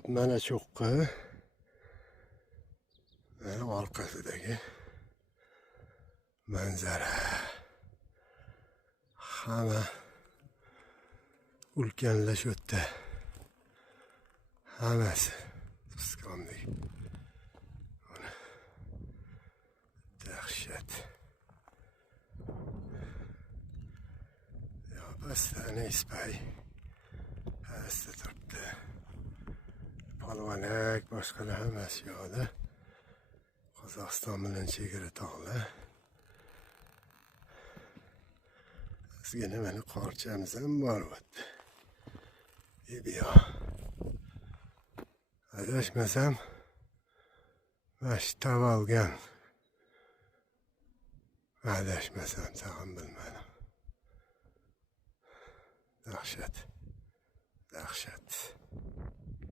Mana cho'qqi, mana orqasidagi manzara. Hamma ulkanlar shu yerda. Hammasi pisqondek. Dahshat. Ya pastani ispay. Pastda turibdi. Polvonak boshqalar hammasi yo'qda. Qozog'iston bilan chegara tog'lar. Ozgina mana qorchamiz ham bor bo'pti. Biyo. Adashmasam mana shu tavalgan. Adashmasam tag'in bilmadim. Dahshat. Dahshat.